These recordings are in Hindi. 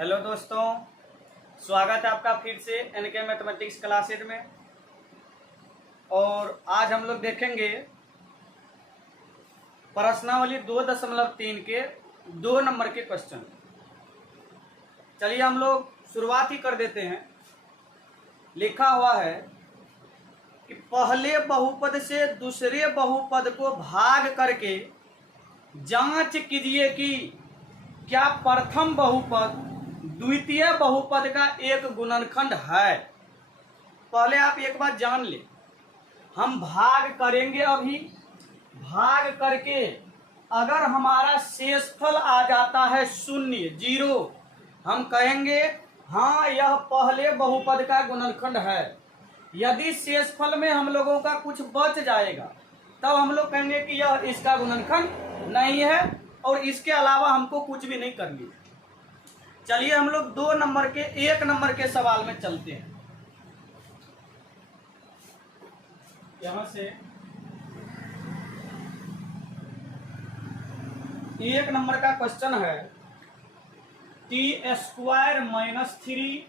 हेलो दोस्तों, स्वागत है आपका फिर से एनके मैथमेटिक्स क्लास 8 में। और आज हम लोग देखेंगे प्रश्नावली 2.3 के 2 नंबर के क्वेश्चन। चलिए हम लोग शुरुआत ही कर देते हैं। लिखा हुआ है कि पहले बहुपद से दूसरे बहुपद को भाग करके जांच कीजिए कि क्या प्रथम बहुपद द्वितीय बहुपद का एक गुणनखंड है। पहले आप एक बात जान ले, हम भाग करेंगे। अभी भाग करके अगर हमारा शेषफल आ जाता है 0 0, हम कहेंगे हाँ यह पहले बहुपद का गुणनखंड है। यदि शेषफल में हम लोगों का कुछ बच जाएगा तब हम लोग कहेंगे कि यह इसका गुणनखंड नहीं है और इसके अलावा हमको कुछ भी नहीं करनी है। चलिए हम लोग 2 नंबर के 1 नंबर के सवाल में चलते हैं। यहां से 1 नंबर का क्वेश्चन है t² - 3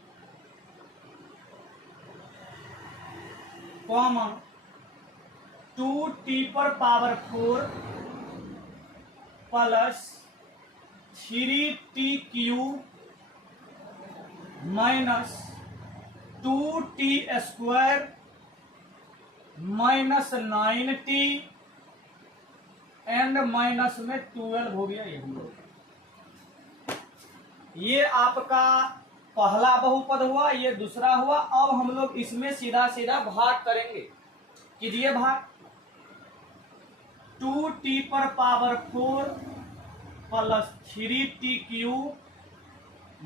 2t⁴ plus 3t³ minus 2t² minus 9t and minus में 12 हो गया। ये आपका पहला बहुपद हुआ, ये दूसरा हुआ। अब हम लोग इसमें सीधा सीधा भाग करेंगे। कीजिए भाग। 2t⁴ plus 3t³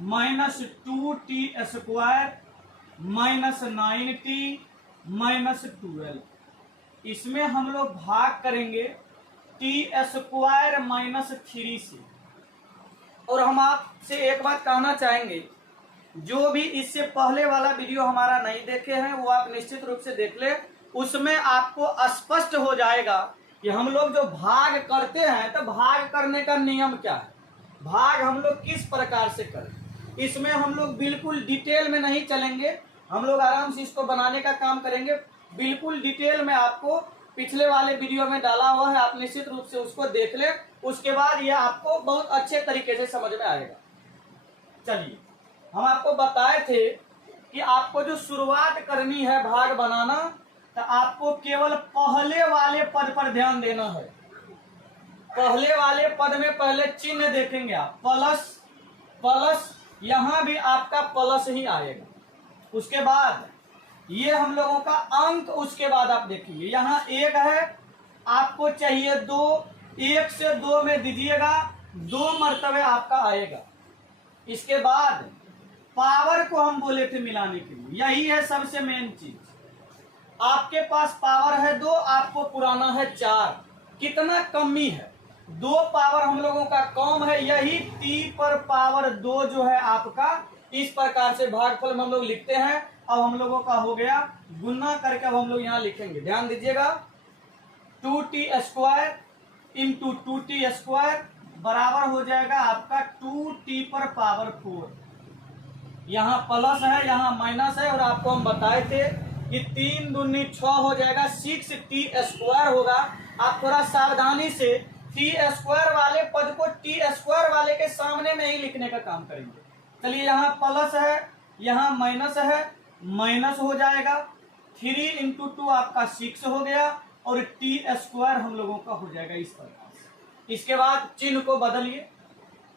minus 2t² minus 9t minus 12। इसमें हम लोग भाग करेंगे t² माइनस 3 से। और हम आपसे एक बात कहना चाहेंगे, जो भी इससे पहले वाला वीडियो हमारा नहीं देखे हैं वो आप निश्चित रूप से देख ले। उसमें आपको स्पष्ट हो जाएगा कि हम लोग जो भाग करते हैं तो भाग करने का नियम क्या है, भाग हम लोग किस प्रकार से करें। इसमें हम लोग बिल्कुल डिटेल में नहीं चलेंगे, हम लोग आराम से इसको बनाने का काम करेंगे। बिल्कुल डिटेल में आपको पिछले वाले वीडियो में डाला हुआ है, आप निश्चित रूप से उसको देख ले। उसके बाद यह आपको बहुत अच्छे तरीके से समझ में आएगा। चलिए हम आपको बताए थे कि आपको जो शुरुआत करनी है भाग बनाना, तो आपको केवल पहले वाले पद पर ध्यान देना है। पहले वाले पद में पहले चिन्ह देखेंगे आप, प्लस प्लस, यहां भी आपका प्लस ही आएगा। उसके बाद ये हम लोगों का अंक, उसके बाद आप देखिए यहाँ 1 है, आपको चाहिए 2, 1 से 2 में दीजिएगा, 2 मर्तबे आपका आएगा। इसके बाद पावर को हम बोले थे मिलाने के लिए, यही है सबसे मेन चीज। आपके पास पावर है 2, आपको पुराना है 4, कितना कमी है, 2 पावर हम लोगों का कम है। यही t⁴ जो है आपका, इस प्रकार से भागफल में हम लोग लिखते हैं। अब हम लोगों का हो गया गुना करके, अब हम लोग यहाँ लिखेंगे, ध्यान दीजिएगा। 2t² इंटू 2t² बराबर हो जाएगा आपका 2t⁴। यहाँ प्लस है, यहाँ माइनस है, और आपको हम बताए थे कि 3 दूनी 6 हो जाएगा, 6t² होगा। आप थोड़ा सावधानी से t² वाले पद को t² वाले के सामने में ही लिखने का काम करेंगे। चलिए यहाँ प्लस है, यहाँ माइनस है, माइनस हो जाएगा। 3 इंटू 2 आपका 6 हो गया, और t² हम लोगों का हो जाएगा इस प्रकार से। इसके बाद चिन्ह को बदलिए,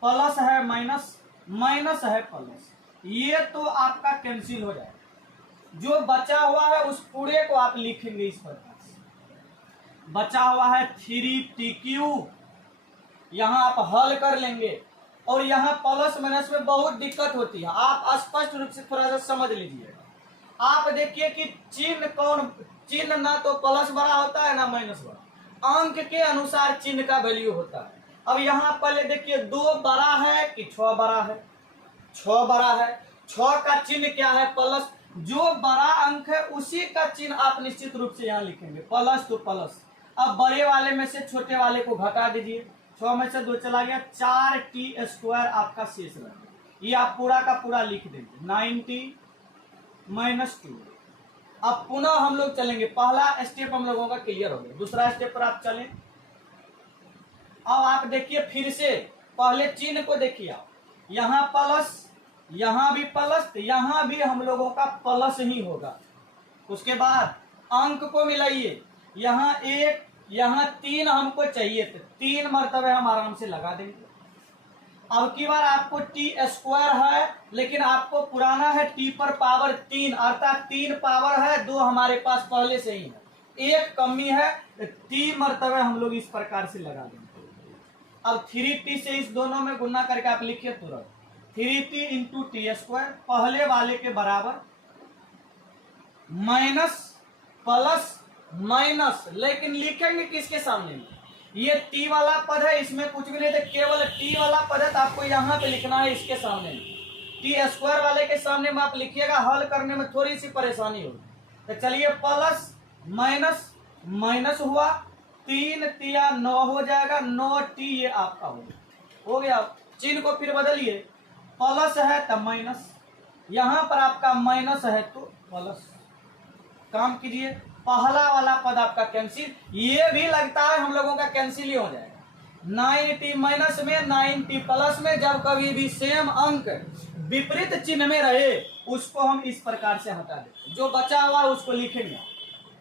प्लस है माइनस, माइनस है प्लस, ये तो आपका कैंसिल हो जाएगा। जो बचा हुआ है उस पूरे को आप लिखेंगे इस प्रकार से। बचा हुआ है 3t³, यहाँ आप हल कर लेंगे। और यहाँ प्लस माइनस में बहुत दिक्कत होती है, आप स्पष्ट रूप से थोड़ा सा समझ लीजिएगा। आप देखिए कि चिन्ह ना तो प्लस बड़ा होता है ना माइनस बड़ा, अंक के अनुसार चिन्ह का वैल्यू होता है। अब यहाँ पहले देखिए 2 बड़ा है कि 6 बड़ा है, 6 बड़ा है, 6 का चिन्ह क्या है, प्लस। जो बड़ा अंक है उसी का चिन्ह आप निश्चित रूप से यहाँ लिखेंगे, प्लस तो प्लस। अब बड़े वाले में से छोटे वाले को घटा दीजिए, 6 में से 2 चला गया, 4t² आपका शेष रहा। ये आप पूरा का पूरा लिख देंगे 90 माइनस 2। अब पुनः हम लोग चलेंगे, पहला स्टेप हम लोगों का क्लियर हो गया, दूसरा स्टेप पर आप चलें। अब आप देखिए फिर से पहले चिन्ह को देखिए, यहाँ प्लस, यहाँ भी प्लस, यहाँ भी हम लोगों का प्लस ही होगा। उसके बाद अंक को मिलाइए, यहाँ 1 यहाँ 3 हमको चाहिए थे, 3 मरतबे हम आराम से लगा देंगे। अब की बार आपको टी स्क्वायर है, लेकिन आपको पुराना है टी पर पावर 3, अर्थात 3 पावर है, 2 हमारे पास पहले से ही है, 1 कमी है, 3 मरतबे हम लोग इस प्रकार से लगा देंगे। अब 3t से इस दोनों में गुना करके आप लिखिए तुरंत 3t इंटू टी स्क्वायर, पहले वाले के बराबर, माइनस प्लस माइनस, लेकिन लिखेंगे किसके सामने में, ये t वाला पद है, इसमें कुछ भी नहीं था, केवल t वाला पद है, तो आपको यहाँ पे लिखना है इसके सामने में, टी स्क्वायर वाले के सामने में आप लिखिएगा, हल करने में थोड़ी सी परेशानी होगी। तो चलिए प्लस माइनस माइनस हुआ, 3 तिया 9 हो जाएगा, 9t ये आपका हो गया। चिन्ह को फिर बदलिए, प्लस है तब माइनस, यहाँ पर आपका माइनस है तो प्लस, काम कीजिए, पहला वाला पद आपका कैंसिल, ये भी लगता है हम लोगों का कैंसिल ही हो जाएगा। 9t माइनस में 9t प्लस में जब कभी भी सेम अंक विपरीत चिन्ह में रहे उसको हम इस प्रकार से हटा दें, जो बचा हुआ है उसको लिखेंगे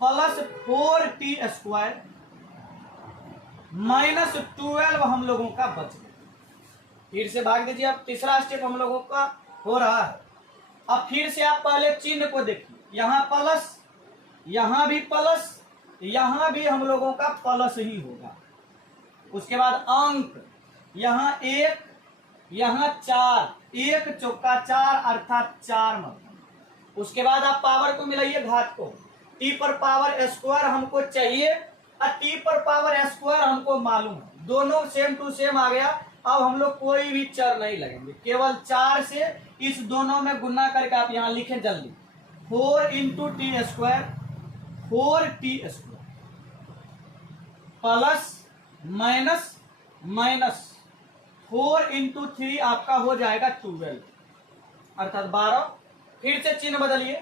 प्लस 4t स्क्वायर माइनस 12 हम लोगों का बच गया। फिर से भाग दीजिए, अब तीसरा स्टेप हम लोगों का हो रहा है। अब फिर से आप पहले चिन्ह को देखिए, यहाँ प्लस, यहाँ भी प्लस, यहाँ भी हम लोगों का प्लस ही होगा। उसके बाद अंक, यहाँ 1 यहाँ 4, 1 चौका 4 अर्थात 4 मतलब। उसके बाद आप पावर को मिलाइए, घात को, टी पर पावर स्क्वायर हमको चाहिए और टी पर पावर स्क्वायर हमको मालूम है, दोनों सेम टू सेम आ गया। अब हम लोग कोई भी चर नहीं लगेंगे, केवल 4 से इस दोनों में गुना करके आप यहाँ लिखें जल्दी, 4 into T square, 4t square plus minus minus 4 into 3 आपका हो जाएगा 12 अर्थात 12। फिर से चिन्ह बदलिए,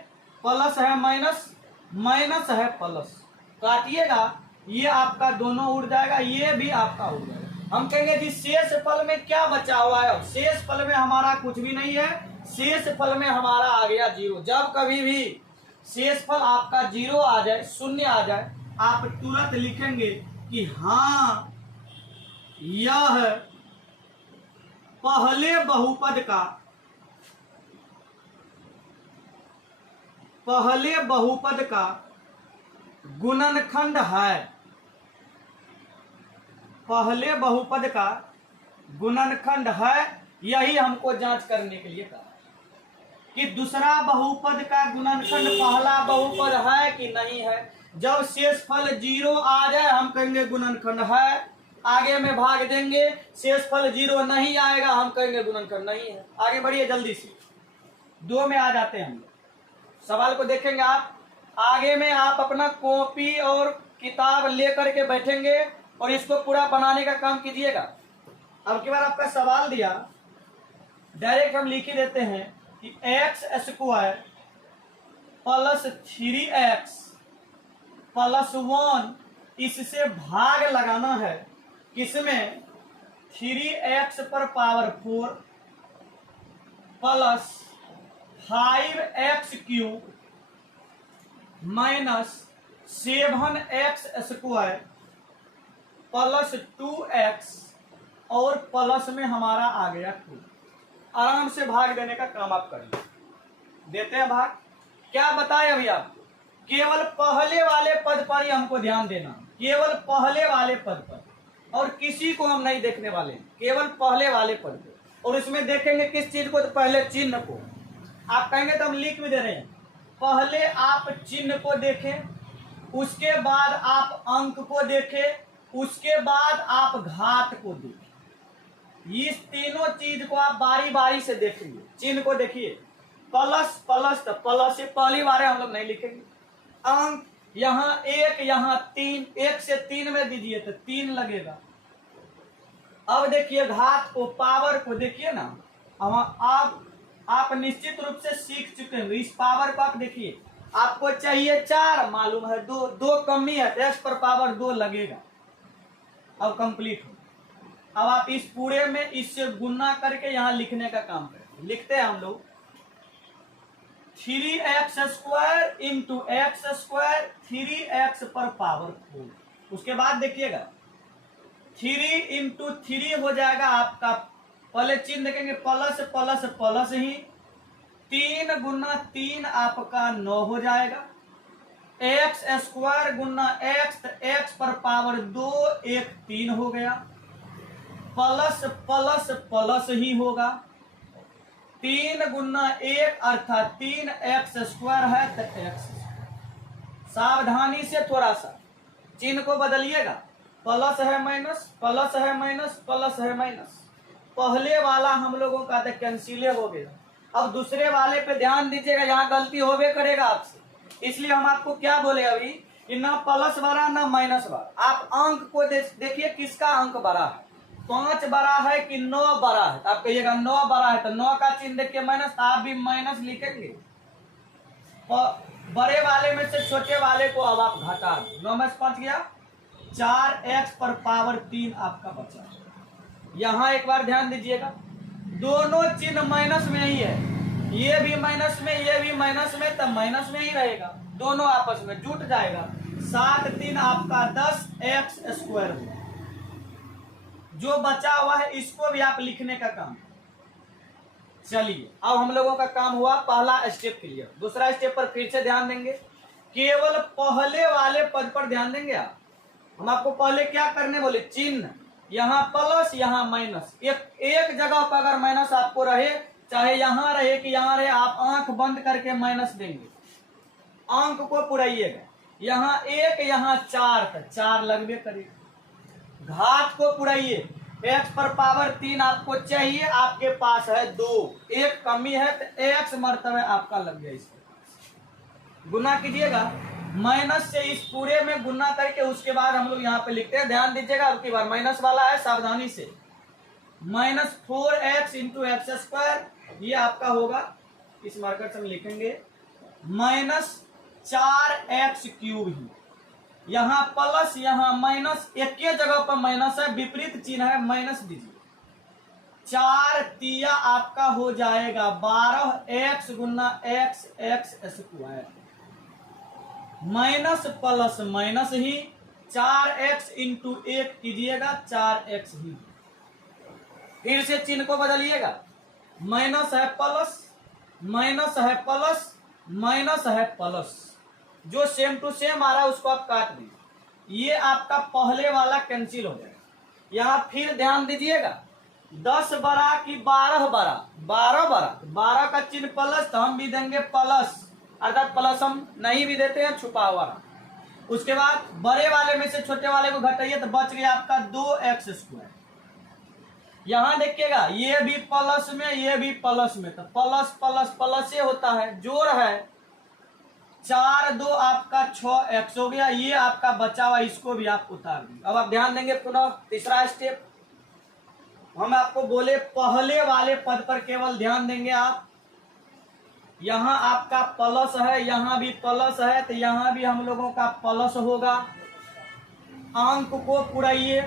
प्लस है माइनस, माइनस है प्लस, काटिएगा, ये आपका दोनों उड़ जाएगा, ये भी आपका उड़ जाएगा। हम कहेंगे जी शेष फल में क्या बचा हुआ है, शेष फल में हमारा कुछ भी नहीं है, शेष फल में हमारा आ गया 0। जब कभी भी शेष फल आपका 0 आ जाए, शून्य आ जाए, आप तुरंत लिखेंगे कि हाँ यह पहले बहुपद का गुणनखंड है, पहले बहुपद का गुणनखंड है। यही हमको जांच करने के लिए कहा कि दूसरा बहुपद का गुणनखंड पहला बहुपद है कि नहीं है। जब शेषफल 0 आ जाए हम कहेंगे गुणनखंड है, आगे में भाग देंगे, शेषफल 0 नहीं आएगा हम कहेंगे गुणनखंड नहीं है। आगे बढ़िए जल्दी से, 2 में आ जाते हैं हम लोग। सवाल को देखेंगे आप, आगे में आप अपना कॉपी और किताब लेकर के बैठेंगे और इसको पूरा बनाने का काम कीजिएगा। अब की बार आपका सवाल दिया, डायरेक्ट हम लिख ही देते हैं कि x square plus 3x plus 1, इससे भाग लगाना है, किसमें 3x पर power 4 plus 5x cube minus 7x square plus 2x और प्लस में हमारा आ गया 2। आराम से भाग देने का काम आप करिए, देते हैं भाग। क्या बताए अभी आपको, केवल पहले वाले पद पर ही हमको ध्यान देना, केवल पहले वाले पद पर, और किसी को हम नहीं देखने वाले, केवल पहले वाले पद पर। और इसमें देखेंगे किस चीज को, तो पहले चिन्ह को। आप कहेंगे तो हम लिख भी दे रहे हैं, पहले आप चिन्ह को देखें, उसके बाद आप अंक को देखें, उसके बाद आप घात को देखें। इस तीनों चीज को आप बारी बारी से देखेंगे। चिन्ह को देखिए, प्लस प्लस, तो प्लस से पहली बार हम लोग नहीं लिखेंगे। अंक यहाँ 1 यहाँ 3, 1 से 3 में दीजिए तो 3 लगेगा। अब देखिए घात को, पावर को देखिए ना, अब आप निश्चित रूप से सीख चुके हैं इस पावर को। आप देखिए, आपको चाहिए 4, मालूम है 2 कमी है, x पर पावर 2 लगेगा। अब कंप्लीट हो। अब आप इस पूरे में इससे गुना करके यहाँ लिखने का काम करें। लिखते हैं हम लोग 3x² इंटू x², 3x पर पावर 4। उसके बाद देखिएगा 3 इंटू 3 हो जाएगा आपका, पहले चिन्ह देखेंगे प्लस प्लस प्लस ही, 3 गुना 3 आपका 9 हो जाएगा। x² गुना x, तो x पर पावर 2, 1 3 हो गया। प्लस प्लस प्लस ही होगा, 3 गुना 1 अर्थात 3x² है तो x। सावधानी से थोड़ा सा चिन्ह को बदलिएगा, प्लस है माइनस, प्लस है माइनस, प्लस है माइनस। पहले वाला हम लोगों का तो कैंसिल हो गया। अब दूसरे वाले पे ध्यान दीजिएगा, यहाँ गलती होवे करेगा आपसे, इसलिए हम आपको क्या बोले अभी कि ना प्लस बड़ा ना माइनस बड़ा। आप अंक को देखिए किसका अंक बड़ा है, 5 बड़ा है कि 9 बड़ा है। तो आप कहिएगा 9 बड़ा है, तो 9 का चिन्ह देखिए माइनस, तो आप भी माइनस लिखेंगे। बड़े वाले में से छोटे वाले को अब आप घटा दो, 9 में से 5 गया, 4x पर पावर 3 आपका बचा। यहाँ एक बार ध्यान दीजिएगा, दोनों चिन्ह माइनस में ही है, ये भी माइनस में, ये भी माइनस में, तब माइनस में ही रहेगा, दोनों आपस में जुट जाएगा। 7 3 आपका 10x² हुआ। जो बचा हुआ है इसको भी आप लिखने का काम। चलिए अब हम लोगों का काम हुआ, पहला स्टेप क्लियर। दूसरा स्टेप पर फिर से ध्यान देंगे, केवल पहले वाले पद पर ध्यान देंगे आप। हम आपको पहले क्या करने बोले, चिन्ह, यहाँ प्लस यहाँ माइनस, एक जगह पर अगर माइनस आपको रहे, चाहे यहाँ रहे कि यहाँ रहे, आप आंख बंद करके माइनस देंगे, अंक को पुराइएगा। यहाँ 1 यहाँ 4 तक 4 लगभग करेगा। घात को पुराइए, x पर पावर 3 आपको चाहिए, आपके पास है 2, 1 कमी है तो x मर्तबे आपका लग गया। इसके गुना कीजिएगा, माइनस से इस पूरे में गुना करके उसके बाद हम लोग यहाँ पे लिखते हैं। ध्यान दीजिएगा, अब की बार माइनस वाला है, सावधानी से। -4x इंटू x², ये आपका होगा, इस मार्कर से हम लिखेंगे -4x³ ही। यहाँ प्लस यहाँ माइनस, एक ही जगह पर माइनस है, विपरीत चिन्ह है, माइनस दीजिए। 4 तिया आपका हो जाएगा 12x गुना x² माइनस प्लस माइनस ही, 4x इंटू 1 कीजिएगा 4x ही। फिर से चिन्ह को बदलिएगा, माइनस है प्लस, माइनस है प्लस, माइनस है प्लस, जो सेम टू सेम आ रहा है उसको आप काट दीजिए। ये आपका पहले वाला कैंसिल हो जाएगा। यहाँ फिर ध्यान दीजिएगा, 10 बड़ा कि 12 बड़ा, 12 बड़ा, 12 का चिन्ह प्लस, तो हम भी देंगे प्लस, अर्थात प्लस हम नहीं भी देते हैं, छुपा हुआ। उसके बाद बड़े वाले में से छोटे वाले को घटाइए तो बच गया आपका 2x²। यहाँ देखिएगा, ये भी प्लस में, ये भी प्लस में, तो प्लस प्लस प्लस से होता है, जोड़ है। 4 2 आपका 6x हो गया, ये आपका बचा हुआ, इसको भी आप उतार देंगे। अब आप ध्यान देंगे पुनः तीसरा स्टेप, हम आपको बोले पहले वाले पद पर केवल ध्यान देंगे आप। यहाँ आपका प्लस है, यहाँ भी प्लस है, तो यहाँ भी हम लोगों का प्लस होगा। अंक को पुराइए,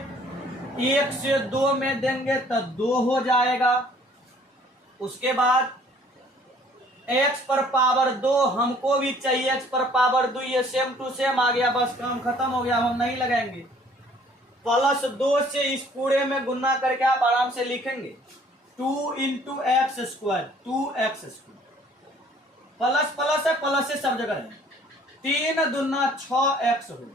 1 से 2 में देंगे तो 2 हो जाएगा। उसके बाद x पर पावर 2 हमको भी चाहिए, x पर पावर 2, ये सेम टू सेम आ गया, बस काम खत्म हो गया, हम नहीं लगाएंगे। +2 से इस पूरे में गुना करके आप आराम से लिखेंगे 2 into x², 2x²। Plus plus है, प्लस से सब जगह है, 3 दूना 6x हो गया,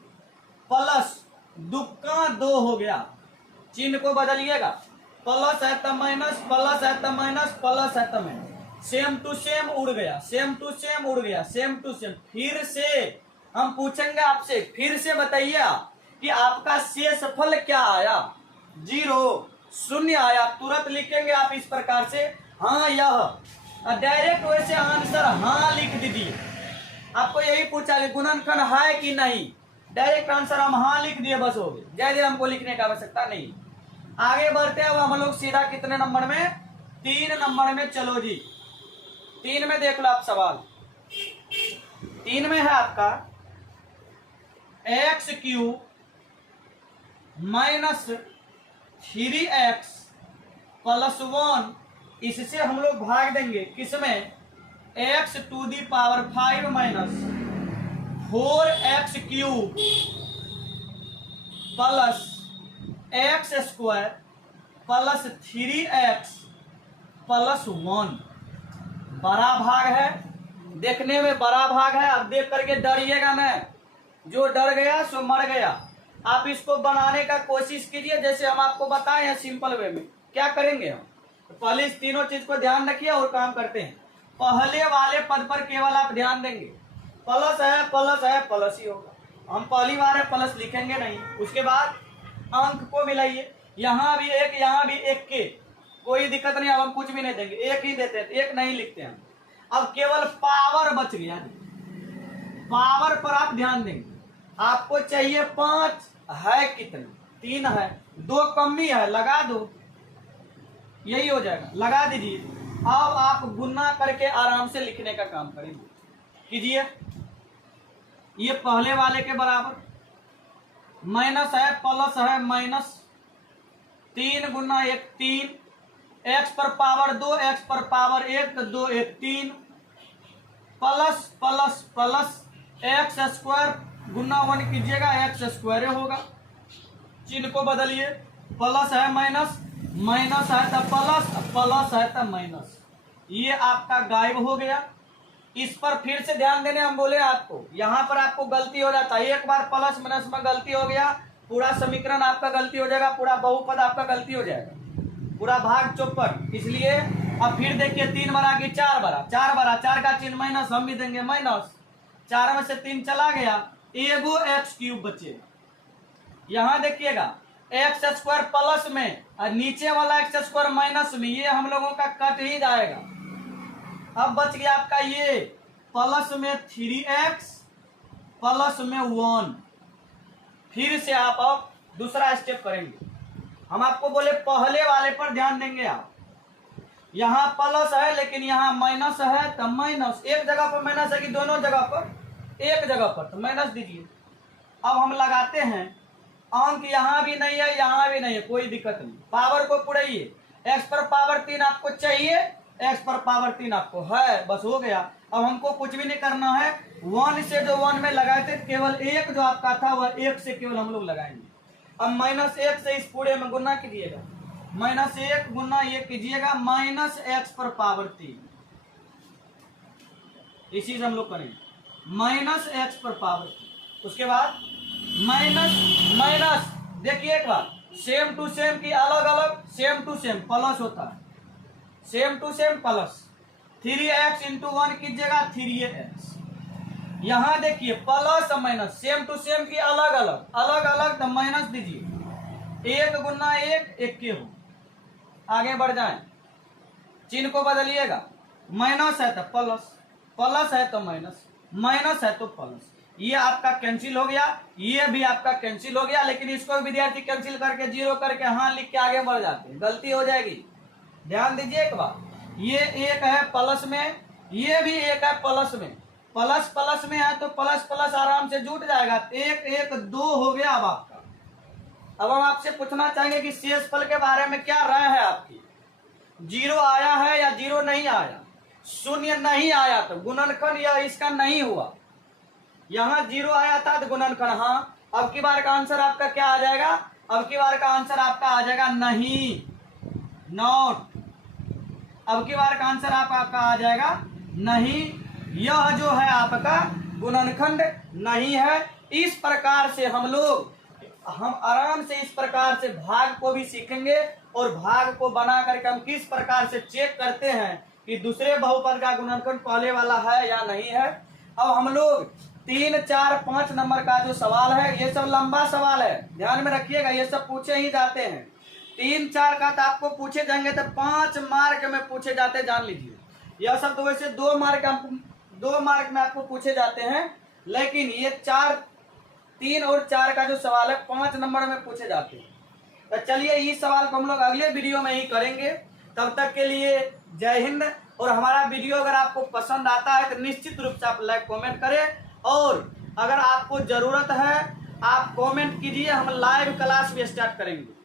प्लस दुक्का 2 हो गया। चिन्ह को बदलिएगा, प्लस है तो माइनस, प्लस है तो माइनस, प्लस है तो माइनस, सेम टू सेम उड़ गया, सेम टू सेम उड़ गया, सेम टू सेम। फिर से हम पूछेंगे आपसे, फिर से बताइए कि आपका शेषफल क्या आया, 0, 0 आया। तुरंत लिखेंगे आप इस प्रकार से, हाँ यह, डायरेक्ट वैसे आंसर हाँ लिख दीजिए। आपको यही पूछा कि गुणनखंड है कि नहीं, डायरेक्ट आंसर हम हाँ लिख दिए, बस हो गए, ज्यादा हमको लिखने का आवश्यकता नहीं। आगे बढ़ते हैं, अब हम लोग सीधा कितने नंबर में, 3 नंबर में चलो जी, 3 में देख लो आप सवाल। 3 में है आपका x³ माइनस 3x प्लस 1, इससे हम लोग भाग देंगे किसमें, x⁵ minus 4x³ plus x² plus 3x plus 1। बड़ा भाग है, देखने में बड़ा भाग है, अब देख करके डरिएगा ना, जो डर गया सो मर गया। आप इसको बनाने का कोशिश कीजिए जैसे हम आपको बताए हैं सिंपल वे में। क्या करेंगे हम, तो पहले इस तीनों चीज को ध्यान रखिए और काम करते हैं। पहले वाले पद पर केवल आप ध्यान देंगे, प्लस है प्लस ही होगा, हम पहली बार है प्लस लिखेंगे नहीं। उसके बाद अंक को मिलाइए, यहाँ भी एक यहाँ भी एक के, कोई दिक्कत नहीं, अब हम कुछ भी नहीं देंगे, एक ही देते हैं, एक नहीं लिखते हैं। अब केवल पावर बच गया, पावर पर आप ध्यान देंगे। आपको चाहिए 5, है कितने, 3 है, 2 कमी है, लगा दो, यही हो जाएगा, लगा दीजिए। अब आप गुना करके आराम से लिखने का काम करेंगे, कीजिए। ये पहले वाले के बराबर, माइनस है प्लस है माइनस, 3 गुना 1 3, x पर पावर 2 x पर पावर 1 तो 2 1 3, प्लस प्लस प्लस x² गुना 1 कीजिएगा x² होगा। चिन्ह को बदलिए, प्लस है माइनस, माइनस है तो प्लस, प्लस है तो माइनस, ये आपका गायब हो गया। इस पर फिर से ध्यान देने हम बोले आपको, यहाँ पर आपको गलती हो जाता है, एक बार प्लस माइनस में गलती हो गया, पूरा समीकरण आपका गलती हो जाएगा, पूरा बहुपद आपका गलती हो जाएगा, पूरा भाग चौपट। इसलिए अब फिर देखिए 3 बरा की 4 बरा, 4 बरा, 4 का चिन्ह माइनस, हम भी देंगे माइनस, 4 में से 3 चला गया, एगो x³ बचेगा। यहाँ देखिएगा x² प्लस में और नीचे वाला x² माइनस में, ये हम लोगों का कट ही जाएगा। अब बच गया आपका ये प्लस में 3x प्लस में 1। फिर से आप अब दूसरा स्टेप करेंगे, हम आपको बोले पहले वाले पर ध्यान देंगे आप। यहाँ प्लस है लेकिन यहाँ माइनस है तो माइनस, एक जगह पर माइनस है कि दोनों जगह पर, एक जगह पर तो माइनस दीजिए। अब हम लगाते हैं, अंक यहाँ भी नहीं है यहाँ भी नहीं है, कोई दिक्कत नहीं, पावर को पुड़ाइए। x पर पावर 3 आपको चाहिए, x पर पावर 3 आपको है, बस हो गया। अब हमको कुछ भी नहीं करना है, 1 से जो 1 में लगाए थे केवल 1 जो आपका था वह 1 से केवल हम लोग लगाएंगे। अब -1 से इस पूरे में गुना कीजिएगा, -1 गुना ये कीजिएगा -x पर पावर 3, इसी से हम लोग करेंगे -x पर पावर 3। उसके बाद माइनस माइनस, देखिए एक बार सेम टू सेम की अलग अलग, सेम टू सेम प्लस होता है, same to same plus, 3x into 1 कीजिएगा 3x। यहाँ देखिए plus minus, same to same की अलग अलग, अलग अलग तो माइनस दीजिए, 1 गुना 1 1 के हो। आगे बढ़ जाए, चिन्ह को बदलिएगा, माइनस है तो प्लस, प्लस है तो माइनस, माइनस है तो प्लस, ये आपका कैंसिल हो गया, ये भी आपका कैंसिल हो गया। लेकिन इसको विद्यार्थी कैंसिल करके 0 करके हाँ लिख के आगे बढ़ जाते हैं, गलती हो जाएगी। ध्यान दीजिए एक बार, ये 1 है प्लस में, ये भी 1 है प्लस में, प्लस प्लस में है तो प्लस प्लस आराम से जुट जाएगा, 1 1 2 हो गया अब आपका। अब हम आपसे पूछना चाहेंगे कि शेषफल के बारे में क्या राय है आपकी, 0 आया है या 0 नहीं आया, शून्य नहीं आया तो गुणनखंड या इसका नहीं हुआ, यहाँ 0 आया था तो गुणनखंड हाँ। अब की बार का आंसर आपका क्या आ जाएगा, अब की बार का आंसर आपका आ जाएगा नहीं, नॉट। अब की बार का आंसर आपका आ जाएगा नहीं, यह जो है आपका गुणनखंड नहीं है। इस प्रकार से हम आराम से इस प्रकार से भाग को भी सीखेंगे और भाग को बना करके हम किस प्रकार से चेक करते हैं कि दूसरे बहुपद का गुणनखंड पहले वाला है या नहीं है। अब हम लोग 3 4 5 नंबर का जो सवाल है, ये सब लंबा सवाल है, ध्यान में रखिएगा, ये सब पूछे ही जाते हैं। 3 4 का तो आपको पूछे जाएंगे तो 5 मार्क में पूछे जाते, जान लीजिए। यह सब तो वैसे 2 मार्क में आपको पूछे जाते हैं, लेकिन ये 3 और 4 का जो सवाल है 5 नंबर में पूछे जाते हैं। तो चलिए इस सवाल को हम लोग अगले वीडियो में ही करेंगे। तब तक के लिए जय हिंद। और हमारा वीडियो अगर आपको पसंद आता है तो निश्चित रूप से आप लाइक कमेंट करें, और अगर आपको ज़रूरत है आप कमेंट कीजिए, हम लाइव क्लास भी स्टार्ट करेंगे।